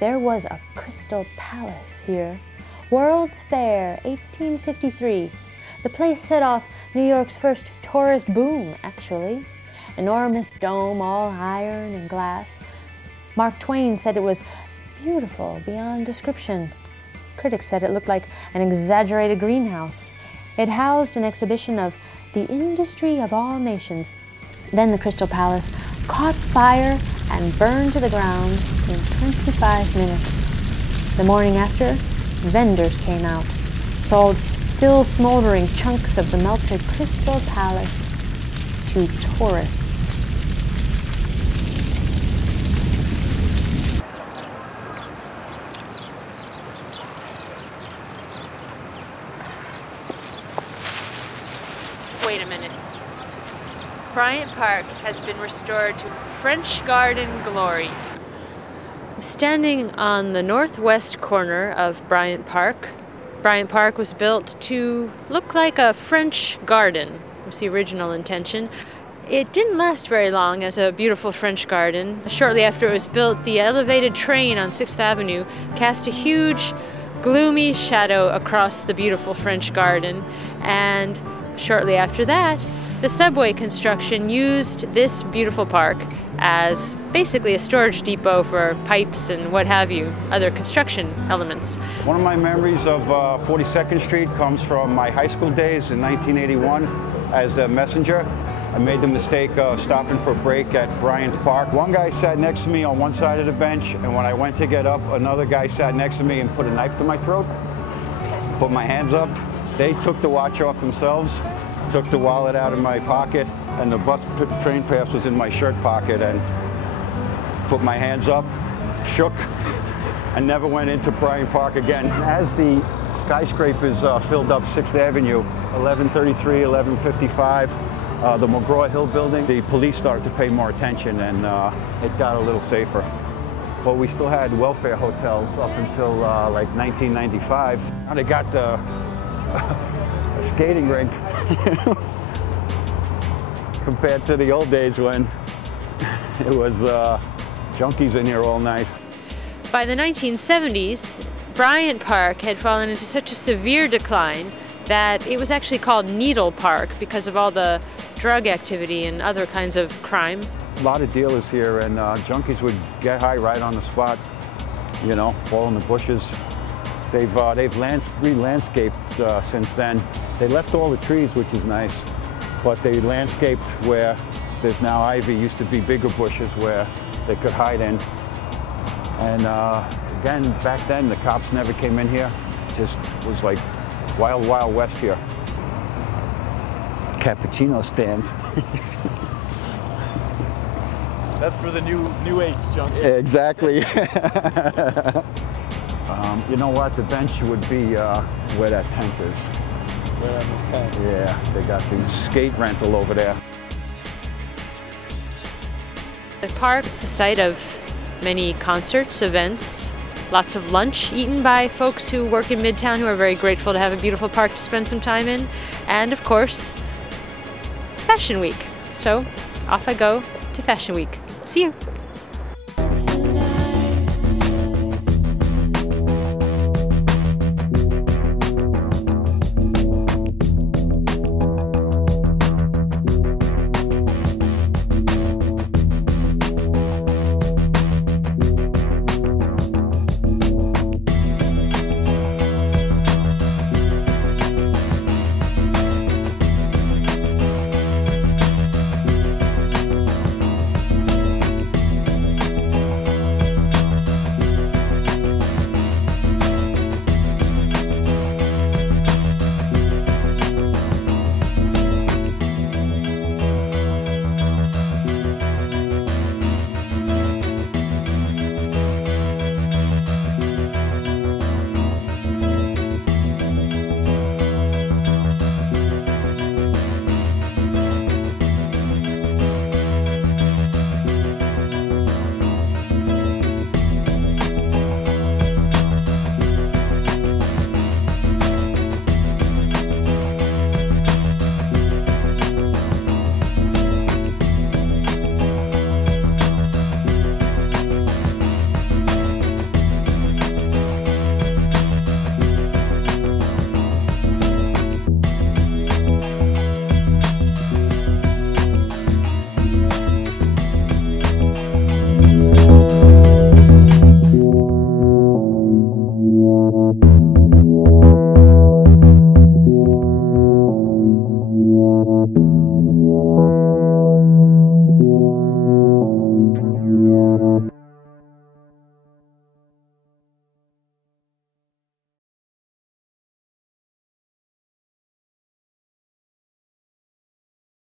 there was a Crystal Palace here. World's Fair, 1853. The place set off New York's first tourist boom, actually. Enormous dome, all iron and glass. Mark Twain said it was beautiful beyond description. Critics said it looked like an exaggerated greenhouse. It housed an exhibition of the industry of all nations. Then the Crystal Palace caught fire and burned to the ground in 25 minutes. The morning after, vendors came out, sold still smoldering chunks of the melted Crystal Palace to tourists. Wait a minute. Bryant Park has been restored to French Garden glory. I'm standing on the northwest corner of Bryant Park. Bryant Park was built to look like a French garden, was the original intention. It didn't last very long as a beautiful French garden. Shortly after it was built, the elevated train on 6th Avenue cast a huge, gloomy shadow across the beautiful French garden, and shortly after that, the subway construction used this beautiful park as basically a storage depot for pipes and what have you, other construction elements. One of my memories of 42nd Street comes from my high school days in 1981 as a messenger. I made the mistake of stopping for a break at Bryant Park. One guy sat next to me on one side of the bench, and when I went to get up, another guy sat next to me and put a knife to my throat, put my hands up. They took the watch off themselves, took the wallet out of my pocket, and the bus train pass was in my shirt pocket, and put my hands up, shook, and never went into Bryant Park again. As the skyscrapers filled up 6th Avenue, 1133, 1155, the McGraw-Hill building, the police started to pay more attention, and it got a little safer. But we still had welfare hotels up until like 1995. Now they got a skating rink compared to the old days when it was junkies in here all night. By the 1970s, Bryant Park had fallen into such a severe decline that it was actually called Needle Park because of all the drug activity and other kinds of crime. A lot of dealers here, and junkies would get high right on the spot, you know, fall in the bushes. They've re-landscaped since then. They left all the trees, which is nice, but they landscaped where there's now ivy. Used to be bigger bushes where they could hide in. And again, back then, the cops never came in here. Just was like wild, wild west here. Cappuccino stand. That's for the new age junkie. Exactly. You know what? The bench would be where that tent is. Where on the tent? Yeah, they got the skate rental over there. The park is the site of many concerts, events, lots of lunch eaten by folks who work in Midtown who are very grateful to have a beautiful park to spend some time in, and of course, Fashion Week. So off I go to Fashion Week. See you.